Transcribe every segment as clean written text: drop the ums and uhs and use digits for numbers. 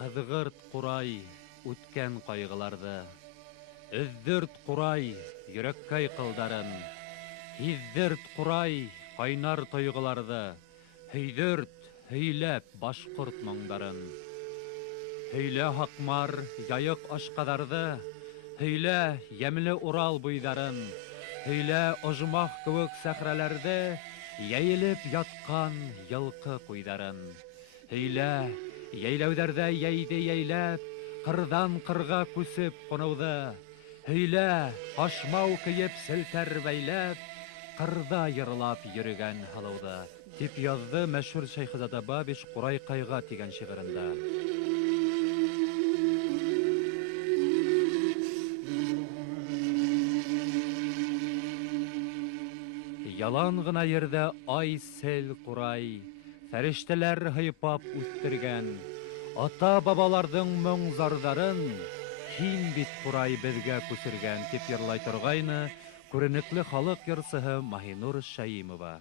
Һыҙғырт ҡурай үткән ҡайғыларҙы, өҙҙөрт ҡурай йөрәккәй ҡылдарын, һиҙҙерт ҡурай ҡайнар тойғоларҙы, һөйҙөрт, һөйләп башҡорт моңдарын. Һөйлә һаҡмар, яйыҡ ашҡаҙарҙы, һөйлә йәмле Урал буйҙарын, һөйлә ожмах кеүек сәхрәләрҙе, йәйелеп ятҡан йылҡы ҡуйҙарын. Һөйлә йәйләүҙәрҙә йәйҙе йәйләп, ҡырҙан ҡырға күсеп ҡуныуҙы. Һөйлә ҡашмау кейеп селтәр бәйләп, ҡырҙа йырлап йөрөгән һалыуҙы, тип яҙҙы мәшһүр Шәйхзада Бабич «Ҡурай ҡайға» тигән шиғырында. Ялан ғына ерҙә ай сел ҡурай, фәрештәләр һыйпап үҫтергән, ата-бабаларҙың моң-зарҙарын һин бит ҡурай беҙгә күсергән, тип йырлай торғайны күренекле халыҡ йырсыһы Маһинур Шәйимова.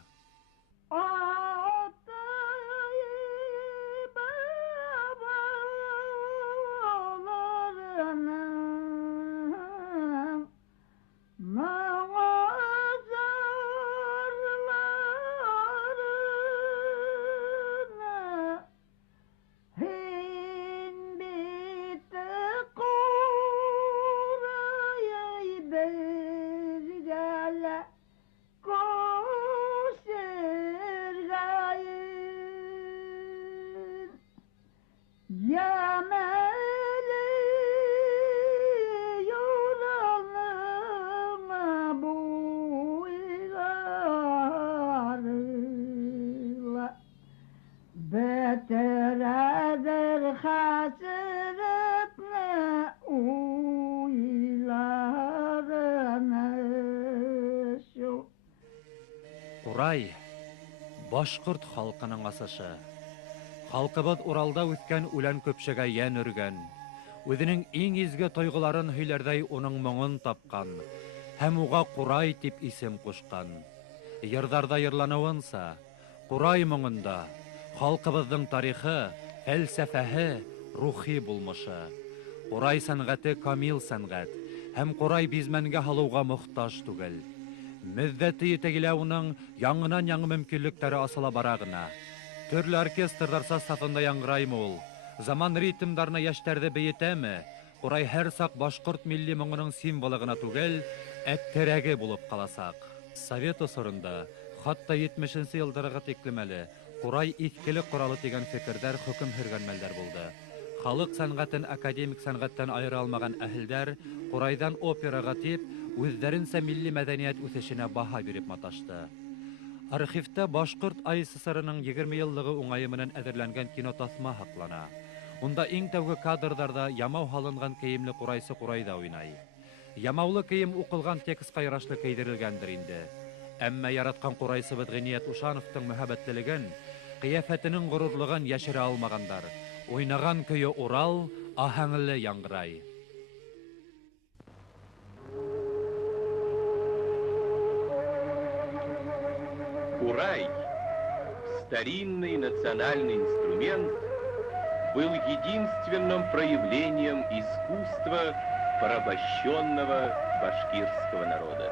Ҡурай — башҡорт халҡының асышы. Халҡыбыҙ Уралда үҫкән үлән көпшәгә йән өргән, үҙенең иң изге тойғоларын һөйләрҙәй уның моңон тапҡан һәм уға Ҡурай тип исем ҡушҡан. Йырҙарҙа йырланыуынса, Ҡурай моңонда халҡыбыҙҙың тарихы, фәлсәфәһе, рухи булмышы. Ҡурай сәнғәте камил сәнғәт һәм Ҡурай бизмәнгә һалыуға мохтаж түгел. Мөҙҙәте етәгелә уның яңынан-яңы мөмкинлектәре асыла бара гына. Төрлө оркестрҙар сафында яңғыраймы ул? Заман ритмдарына йәштәрҙе бейетәме? Ҡурай һәр саҡ башҡорт милли моңоноң символы гына түгел, терәге булып ҡаласаҡ. Совет осоронда, хатта 70-нче йылдарға тиклем әле, Ҡурай иҫкелек ҡоралы тигән фекерҙәр хөкөм һөргән мәлдәр булды. Халыҡ сәнғәтен академик сәнғәттән айыра алмаған әһелдәр Ҡурайҙан операға тип, үҙҙәренсә милли мәҙәниәт үҫешенә баһа биреп маташты. Архивта Башҡорт АССР-ның 20 йыллығы уңайы менән әҙерләнгән кинотаҫма һаҡлана. Унда иң тәүге кадрҙарҙа ямау һалынған кейемле ҡурайсы Ҡурайҙа уйнай. Ямаулы кейем уҡылған текстҡа ярашлы кейҙерелгәндер инде. Әммә яратҡан ҡурайсыбыҙ Ғиниәт Ушановтың мөһабәтлелеген, ҡиәфәтенең ғорурлығын йәшерә алмағандар. Уйнаған көйө Урал аһәңле яңғырай. Курай, старинный национальный инструмент, был единственным проявлением искусства порабощенного башкирского народа.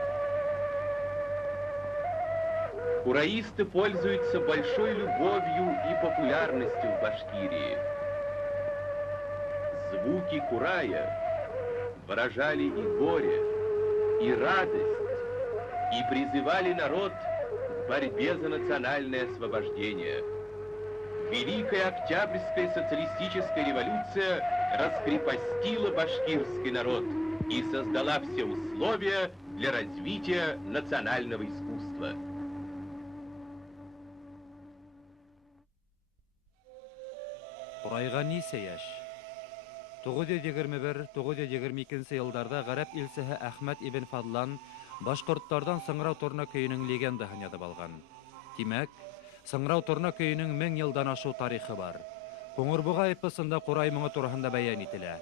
Кураисты пользуются большой любовью и популярностью в Башкирии. Звуки курая выражали и горе, и радость, и призывали народ к борьбе за национальное освобождение. Великая Октябрьская социалистическая революция раскрепостила башкирский народ и создала все условия для развития национального искусства. Курайга ничә яшь? 921-922 елларда гарәп илчеһе Әхмәт ибн Фадлан башкортлардан Сыңрау торна көйенең легендасын язып алган. Димәк, Сыңрау торна көйенең 1000 елдан ашу тарихы бар. Коңырбуга эпосында Курай моңы турында бәян ителә.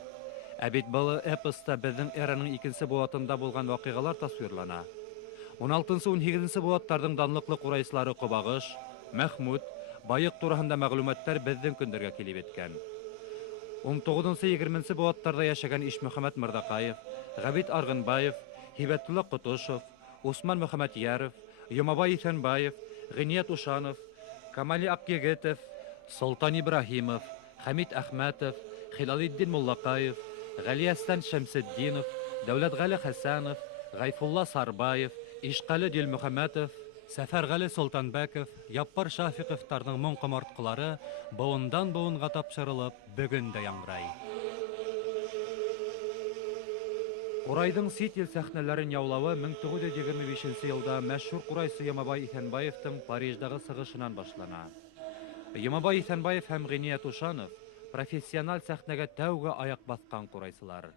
Ә бит был эпоста безнең эраның икенче буатында булган вакыйгалар тасвирлана. 16-18 буаттарның данлыклы курайчылары Кобагыш, Мәхмүд, Байык турында мәгълүматлар безнең көндәргә килеп еткән. 19-20 буаттарда яшәгән Ишмөхәмәт Мырдакаев, Габит Аргынбаев, Хибәтулла Кутушев, Усман Мөхәммәтьяров, Йомабай Исәнбаев, Гыният Ушанов, Камали Акъегетов, Солтан Ибраһимов, Хәмид Әхмәтов, Хилалиддин Муллакаев, Гали Әстән Шәмсетдинов, Дәүләтгали Хәсәнов, Гайфулла Сарбаев, Ишкали Дилмөхәммәтов, Сәфәргали Солтанбәков, Яппар Шафиковтарның моң комарткылары буындан буынга тапшырылып, бүген дә яңгырай. Курайдың сит ил сәхнәләрен яулавы 1925 елда мәшһүр курайчы Йомабай Исәнбаевтың Париждагы сыгышынан башлана. Йомабай Исәнбаев һәм Гыният Ушанов профессиональ сәхнәгә тәүге аяк баскан курайчылар.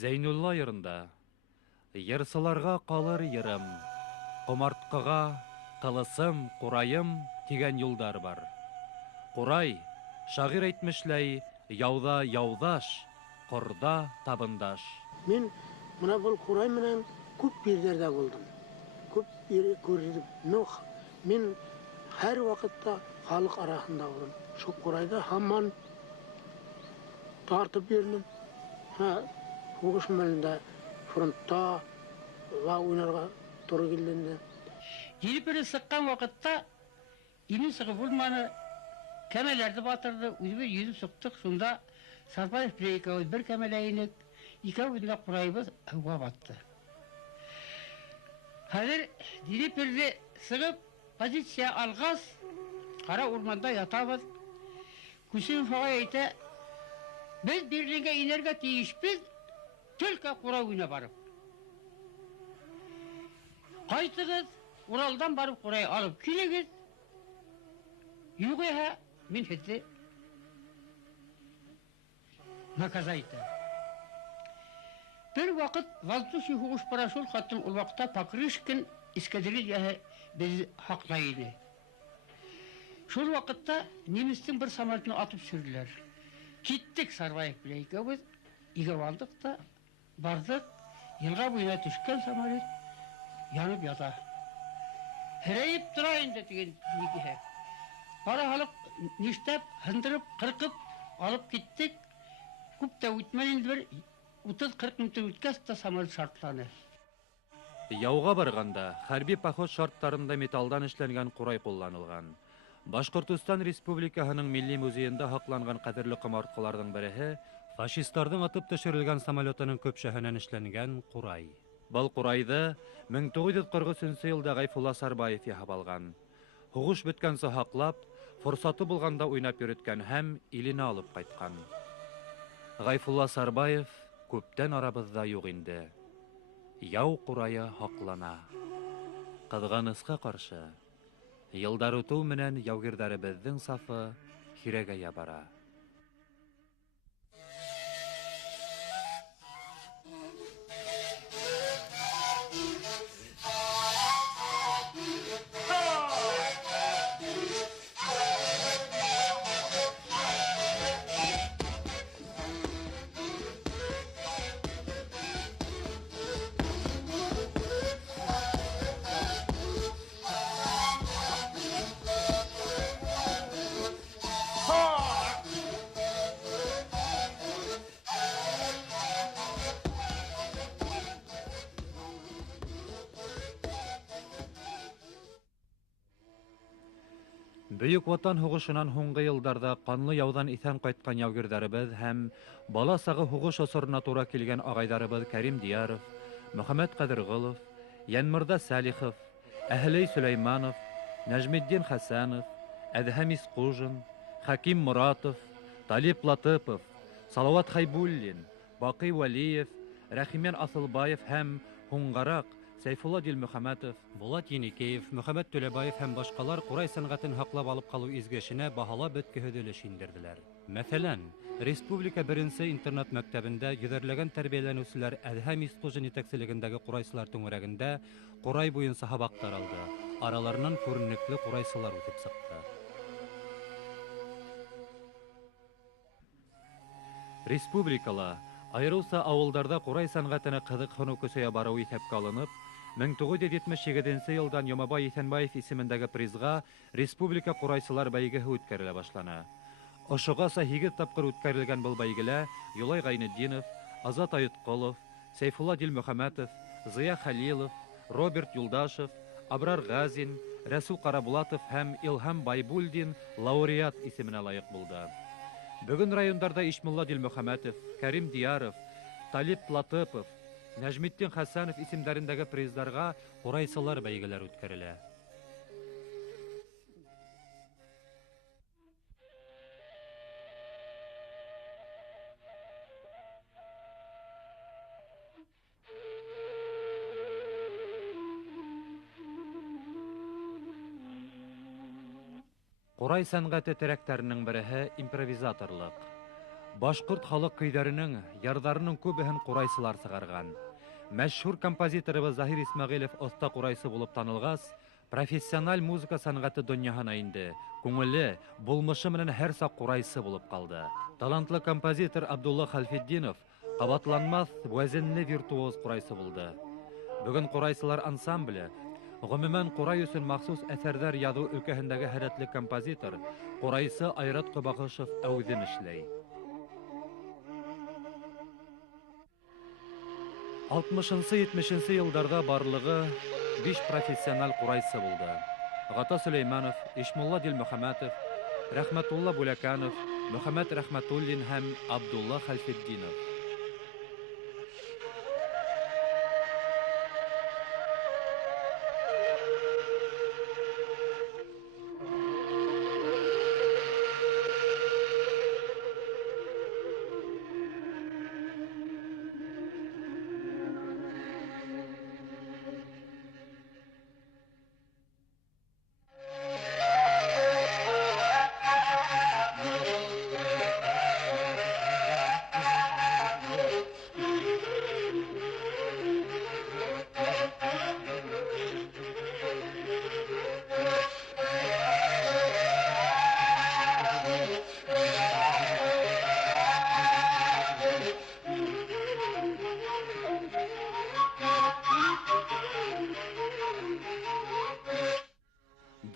Зәйнулла йырында «Йырсыларга калыр йырым, комарткага кылысым, курайым» дигән юлдар бар. Курай, шагыйрь әйтмешләй, яуда яудаш, корда табындаш. Мин менә бу Курай менән күп җирләрдә булдым. Күп җир күрдем. Мин һәр вакытта халык арасында булдым. Шу Курайда һаман тартып йөрдем. Хугыш мәлендә фронтта ва уйнарга туры килгәндә. Җире бер сыккан вакытта ине сыгып булманы. Кәмәләрне батырды, үзебез йөзеп суктык. Шунда Сарбаев Брейкович бер кәмәлә инек, икәү дә Курайбыз һава батты. Хәзер җире берде сыгып позиция алгас, кара урманда ятабыз. Күсен фага әйтә, без берлегә инергә тиешбез. Только Курай уйна барып. Кайтыгыз, Уралдан барып Курай алып килегез. Югыйһә, мин хәтта наказайта. Бер вакыт воздушный хугыш парашют хаттым ул вакытта Покрышкин эскадрильяһы без хаклайды. Шул вакытта немецтин бер самолетын атып сүрделәр. Киттек Сарбаев белән икәүбез, игеп алдык та бардык, елга буена төшкән самолет янып ята. Хәрәеп тора инде дигән нигеһе. Кара халык ништәп, хындырып, кыркып алып киттек. Күп тә үтмәгән бер 30-40 минут үткәч тә самолет шартланы. Яуга барганда хәрби поход шартларында металлдан эшләнгән курай кулланылган. Башкортстан Республикаһының Милли музеенда һакланган кадерле комарткаларның береһе фашистларның атып төшерелгән самолетының көпшәһенән эшләнгән курай. Был курайды 1943 елда Гайфулла Сарбаев яһап алган. Хугыш беткән саһаклап, форсаты булганда уйнап йөрөткән һәм иленә алып кайткан. Гайфулла Сарбаев күптән арабызда юк инде. Яу Курайы хаклана. Кызганычка каршы, елдар үтү менән яугирдәребезнең сафы кирәгәя бара. Бөек Ватан һугышынан һуңгы йылдарда канлы яудан исән кайткан яугирдәребез һәм бала сагы һугыш осорына туры килгән агайдарыбыз Кәрим Дияров, Мөхәммәд Кадыргылов, Янмырда Сәлихов, Әһлей Сөләйманов, Нәҗметдин Хәсәнов, Әдһәм Искужин, Хаким Моратов, Талип Латыпов, Салават Хайбуллин, Бакый Вәлиев, Рәхимән Асылбаев һәм һуңгарак Сәйфулла Дилмөхәмәтов, Булат Еникеев, Мөхәммәд Төләбаев һәм башкалар Курай сәнгатен һаклап алып калу изгешенә баһалап беткеһез өлеш индерделәр. Мәсәлән, республика беренче интернат мәктәбендә йөҙәрләгән тәрбияләнүселәр Әдһәм Искужин итәкселегендәге Курайсылар түңрәгендә Курай буенча һабактар алды. Араларынан күренекле курайсылар үтеп сыҡты. Республикала, айырыуса ауылдарда Курай сәнгатенә ҡыҙыҡһыныу көсәйә барыуы иҫәпкә алынып, 1977 йылдан Йомабай Иҫәнбаев исемендәге призға Республика Курайсылар бәйгеһе үткәрелә башлана. Ошоғаса 8 тапҡыр үткәрелгән был бәйгелә Юлай Ғайнетдинов, Азат Айытҡолов, Сәйфулла Дилмөхәмәтов, Зыя Хәлилов, Роберт Юлдашев, Абрар Ғазин, Рәсүл Ҡарабулатов һәм Илһам Байбулдин лауреат исеменә лайыҡ булды. Бөгөн райондарда Ишмулла Дилмөхәмәтов, Кәрим Дияров, Талип Латыпов, Нәжметтин Хәсәнов исемдәрендәге приздарға Курайсылар бәйгеләр үткәрелә. Курай сәнгате терәктәренең береһе импровизаторлык. Башҡорт халыҡ көйҙәренең, ярҙарының күбеһен ҡурайсылар сығарған. Мәшһүр композиторыбыҙ Заһир Исмәғилев оҫта ҡурайсы булып танылғас, профессиональ музыка сәнғәте донъяһына инде. Күңеле, булмышы менән һәр саҡ ҡурайсы булып ҡалды. Талантлы композитор Абдулла Хәлфетдинов ҡабатланмаҫ, вәзенле виртуоз ҡурайсы булды. Бөгөн ҡурайсылар ансамбле, ғөмүмән ҡурай өсөн махсус әҫәрҙәр яҙыу өлкәһендәге һәләтле композитор, ҡурайсы Айрат Ҡобағышев әүҙем эшләй. 60-70 йылдарда барлығы 5 профессиональ ҡурайсы булды. Ғата Сөләйманов, Ишмулла Дилмөхәмәтов, Рәхмәтулла Бүләкәнов, Мөхәммәд Рәхмәтуллин һәм Абдулла Хәлфетдинов.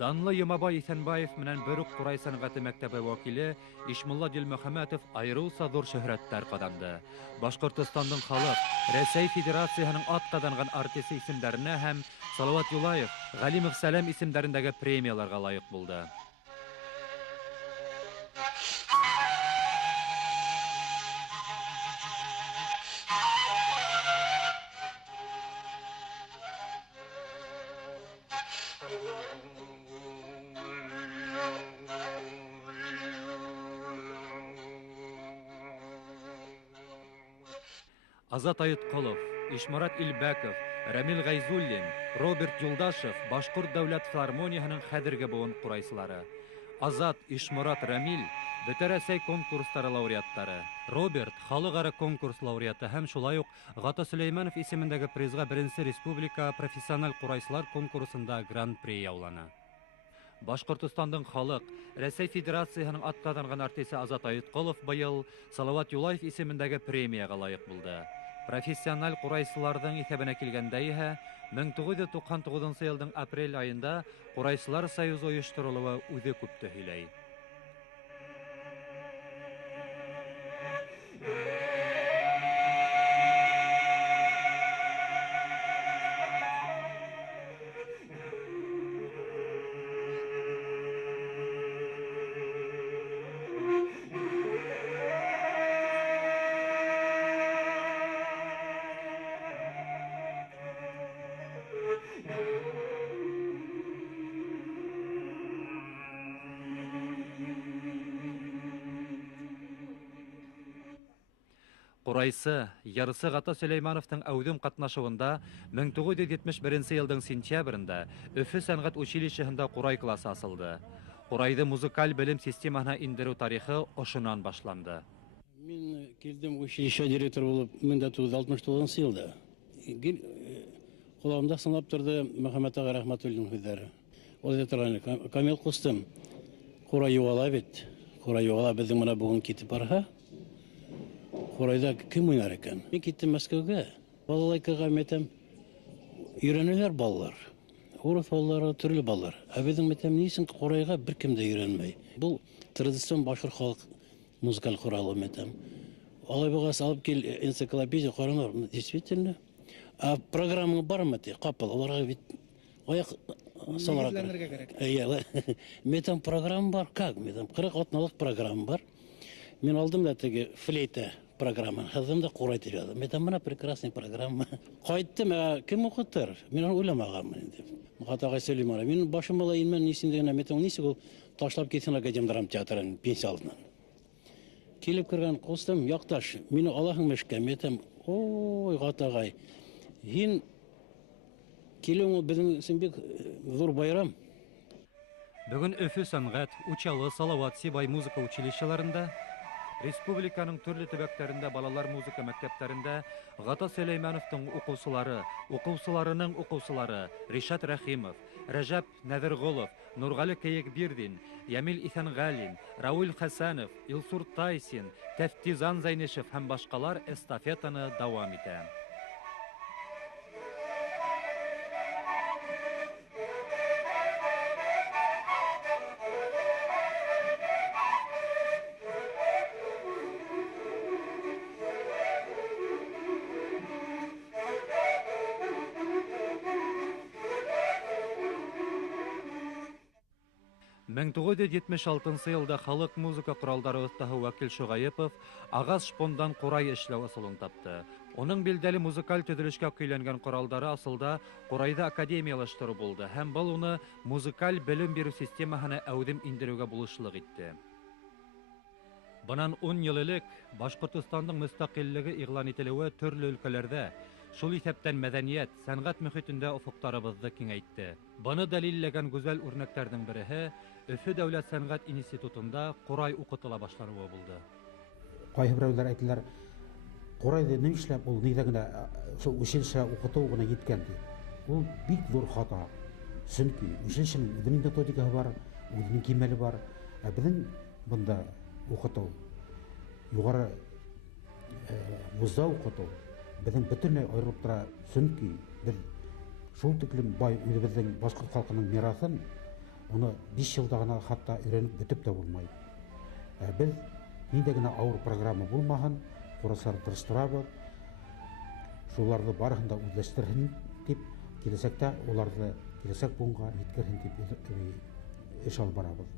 Данлы Йомабай Иҫәнбаев менән бер үк Ҡурай сәнғәте мәктәбе вәкиле Ишмулла Дилмөхәмәтов айырыуса ҙур шөһрәттәр ҡаҙанды. Башҡортостандың халыҡ, Рәсәй Федерацияһының атҡаҙанған артисы исемдәренә һәм Салауат Юлаев, Ғәлимов Сәләм исемдәрендәге премияларға лайыҡ булды. Азат Айытқолов, Ишмарат Илбәков, Рәмил Ғайзуллин, Роберт Юлдашев Башҡорт дәүләт филармонияһының хәҙерге быуын ҡурайсылары. Азат, Ишмарат, Рәмил Бөтә Рәсәй конкурстары лауреаттары. Роберт халыҡара конкурс лауреаты һәм шулай уҡ Ғата Сөләймәнов исемендәге призға беренсе республика профессиональ ҡурайсылар конкурсында гран-при яуланы. Башҡортостандың халыҡ, Рәсәй Федерацияһының атҡаҙанған артисы Азат Айытҡолов быйыл Салауат Юлаев исемендәге премияға лайыҡ булды. Профессиональ ҡурайсыларҙың иҫәбенә килгәндә иһә, 1999 йылдың апрель айында Ҡурайсылар союзы ойошторолоуы үҙе күпте һөйләй. Ҡурайсы, ярсы Ғата Сөләймәновтың әүҙем ҡатнашыуында 1971 йылдың сентябрендә Өфө сәнғәт училищеһында ҡурай класы асылды. Ҡурайҙы музыкаль белем системаһына индереү тарихы ошонан башланды. Мин килдем училище директор булып 1969 йылда. Ҡолағымда сыңлап торҙо Мөхәммәт аға Рәхмәтуллин һүҙҙәре. Ул әйтә, Камил ҡустым, ҡурай юғала бит. Ҡурай юғала, беҙҙең бына бөгөн китеп барһа, ҡурайҙа кем уйнар икән? Мин киттем Мәскәүгә. Балалайкаға мәйтәм, өйрәнәләр балалар. Урыҫ балалары, төрлө балалар. Ә беҙҙең мәйтәм, ни өсөн ҡурайға бер кем дә өйрәнмәй? Был традицион башҡорт халыҡ музыкаль ҡоралы мәйтәм. Алай булғас, алып кил энциклопедия ҡаранылар. Действительно. А программа бармы ти? Ҡапыл. Уларға бит аяҡ салыраҡ. Мәйтәм, программа бар. Как? Мәйтәм, 40 атналыҡ программа бар. Мин алдым да теге флейта программаны. Һыҙым да ҡурай тип яҙҙым. Мәйтәм, бына прекрасный программа. Ҡайттым, кем уҡытыр? Мин уйламағанмын инде. Ғата ағай сөйләй, мин башым бала инмән, нисендегенә, мәйтәм, нисек ул ташлап китһен Академ драма театрын пенсия алдынан. Килеп кергән ҡустым, яҡташ, мине алаһыңмы эшкә? Мәйтәм, ой, Ғата ағай, һин килеүең беҙҙең өсөн бик ҙур байрам. Бөгөн Өфө сәнғәт, Учалы, Салауат, Сибай музыка училищеларында, республиканың төрлө төбәктәрендә балалар музыка мәктәптәрендә Ғата Сөләймәновтың уҡыусылары, уҡыусыларының уҡыусылары Ришат Рәхимов, Рәжәп Нәҙерғолов, Нурғали Кейекбирдин, Йәмил Иҫәнғәлин, Рауил Хәсәнов, Илсур Тайсин, Тәфтизан Зайнишев һәм башҡалар эстафетаны дауам итә. Мен 1976 йылда халык музыка ҡоралдары оҫтаһы Вәкил Шуғайыпов ағас шпондан ҡурай эшләү ысулын тапты. Уның билдәле музыкаль төҙөлөшкә көйләнгән ҡоралдары асылда ҡурайҙы академиялаштырыу булды һәм был уны музыкаль белем биреү системаһына әүҙем индереүгә булышлыҡ итте. Бынан 10 йыл элек Башҡортостандың мөстәҡиллеге иғлан ителеүе төрлө өлкәләрҙә, шул иҫәптән мәҙәниәт, сәнғәт мөхитендә офоҡтарыбыҙҙы киңәйтте. Быны дәлилләгән гүзәл үрнәктәрҙең береһе Өфө дәүләт сәнғәт институтында ҡурай уҡытыла башланыуы булды. Ҡайһы берәүҙәр әйтеләр, ҡурайҙы ни эшләп, ул ниҙә генә шул училище уҡытыу ғына еткән ди. Ул бик ҙур хата. Сөнки училищеның үҙенең методикаһы бар, үҙенең кимәле бар. Ә беҙҙең бында уҡытыу, юғары вузда уҡытыу беҙҙең бөтөнләй айырылып тора. Сөнки беҙ шул тиклем бай үҙебеҙҙең башҡорт халҡының мираҫын уны 5 йылда ғына хатта өйрәнеп бөтөп тә булмай. Беҙ ниндәй генә ауыр программа булмаһын, ҡурайсыларҙы тырыштырабыҙ, шуларҙы барыһын да үҙләштерһен тип, киләсәктә уларҙы киләсәк буынға еткерһен тип эш алып барабыҙ.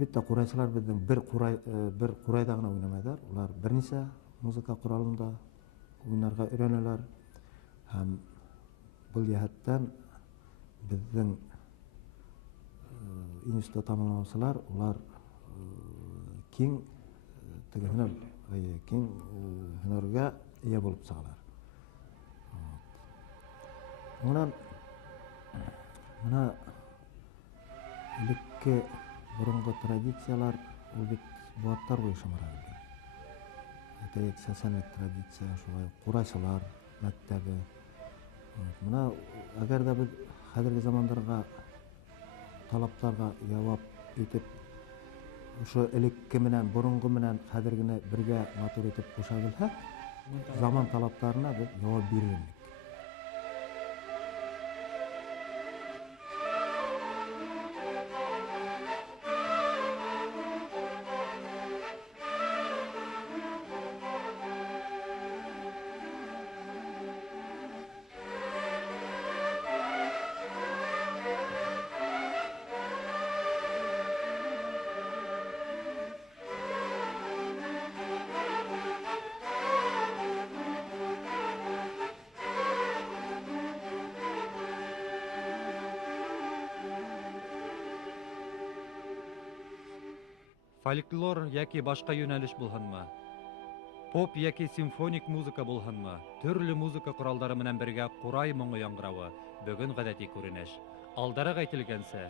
Әлбәттә, курайчылар безнең бер курайда гына уйнамайдар. Улар берничә музыка коралында уйнарга өйрәнәләр. Һәм бұл җәһәттән безнең институт тамамлаучылар, улар киң һөнәргә ия булып чыгалар. Мына элекке борынгы традициялар ул бит буаттар буе шомара килгән. Әйтәйек, сәсәнлек традиция, шулай курайчылар мәктәбе. Мына әгәр дә без хәзерге замандарга талапларга җавап итеп, ошо элекке менән, борынгы менән хәзергене бергә матур итеп куша белсәк, заман талапларына без җавап бирерлек. Фольклор яки башка юнәлеш булһынмы, поп яки симфоник музыка булһынмы, төрле музыка коралдары менән бергә курай моңы яңгыравы бөгөн гадәти күренеш. Алдарак әйтелгәнсә,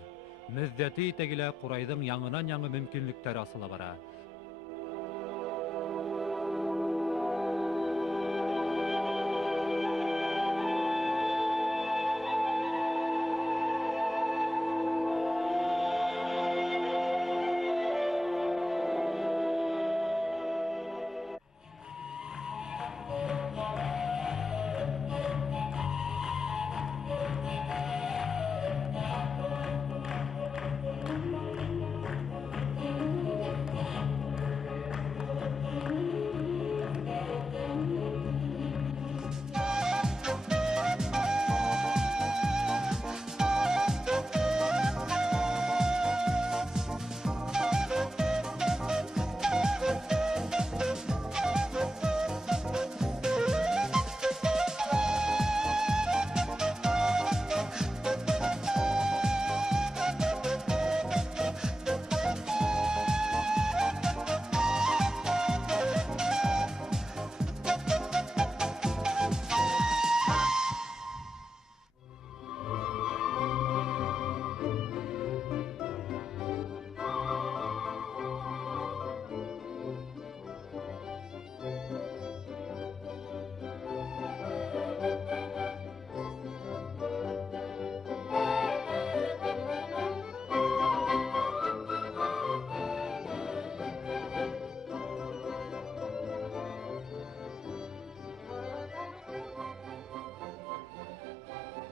мөддәти итәгелә курайдың яңынан-яңы мөмкинлекләре асыла бара.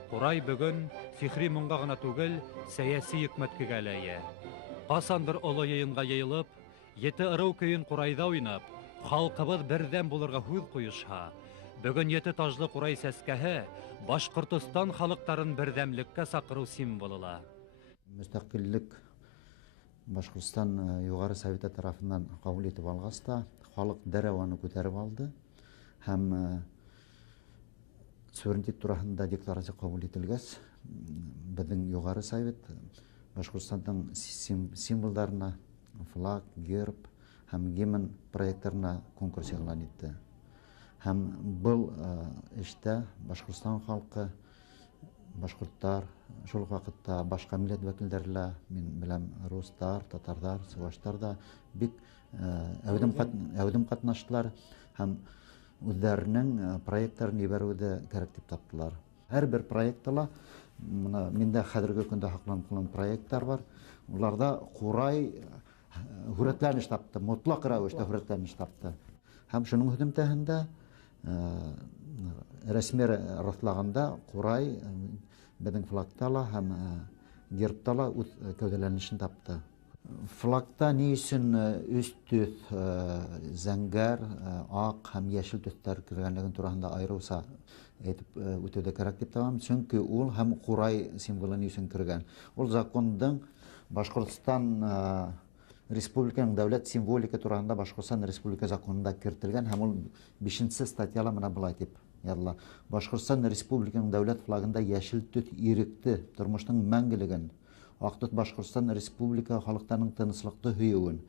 Курай бөгөн сихри моңга гына түгел, сәяси хикмәткә ия. Касандыр олы йыйынга йыйылып, ете ырау көйен курайда уйнап, халкыбыз бердәм булырга һүз куешһа, бөгөн ете таҗлы курай сәскәһе Башкортстан халыктарын бердәмлеккә сакыру символыла. Müstakillik Башкортстан югары советы тарафынан кабул итеп алгаста, халык дәрәү аны күтәреп алды һәм суверенитет турасында декларация кабул ителгәч, безнең югары совет Башкортстанның символларына, флаг, герб һәм гимн проектларына конкурс игълан итте. Һәм был эштә Башкортстан халкы, башкорттар, шул вакытта башка милләт вәкилләре, мин беләм, руслар, татарлар, чуаштар да бик әүдем катнаштылар һәм үзләренең проектларын ибәрүдә кирәк дип таптылар. Һәрбер проектта миндә хәзерге көндә хакланган проектлар бар. Уларда курай хүрәтләнеш тапты, мотлак рәвештә хүрәтләнеш тапты. Һәм шуның һөдемтәһендә рәсми раслаганда курай безнең флагта һәм гербта үз кәүдәләнешен тапты. Флагта ни өчен өстү зәңгәр, ак һәм яшел төстәр кергәнлеген турында айрылса әйтеп үтүдә кирәк дип табам. Чөнки ул һәм курай символы ни өчен кергән. Ул законның Башкортстан республиканың дәүләт символика турында Башкортстан Республика законында кертелгән һәм ул 5-нче статьяла менә булай дип языла. Башкортстан Республиканың дәүләт флагында яшел төт иректе, тормышның мәңгелеген, ак төт Башкортстан Республика халыкларының тынычлыкты һөюен,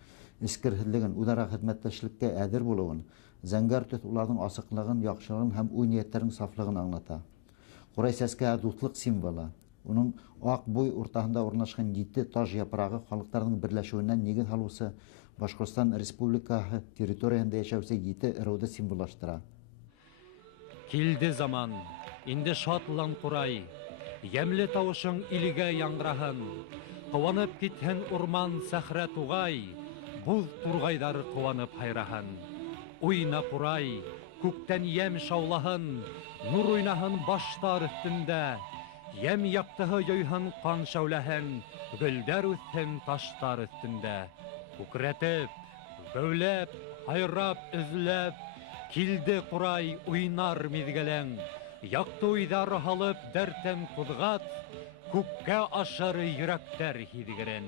искерһезлеген, үзара хезмәттәшлеккә әзер булуын, зәңгәр төт уларның асыклыгын, яхшылыгын һәм уй нияттерінің сафлыгын аңлата. Курай сәскә дуслык символы. Уның ак буй уртаһында урнашкан 7 таш япрагы халыкларның берләшүеннән нигез салусы Башкортстан Республикаһы территориясында яшәүче 7 ырауды символлаштыра. Килде заман, инде шатлан Курай, ямле тавышың илегә яңгыраһын, куанып китһен урман сәхрә тугай, буз тургайдар куанып хайраһын. Уйна Курай, күктән ям шаулаһын, нур уйнаһын баштар өстендә, ям яктыһы йойһын кан шәүләһен, гөлдәр үҫһен таштар өстендә. Күкрәтеп, гәүләп, һайрап, эзләп, килде Курай уйнар миҙгелең, якты уйҙар һалып дәртен ҡуҙғат, күккә ашыр йөрәктәр һиҙгерен.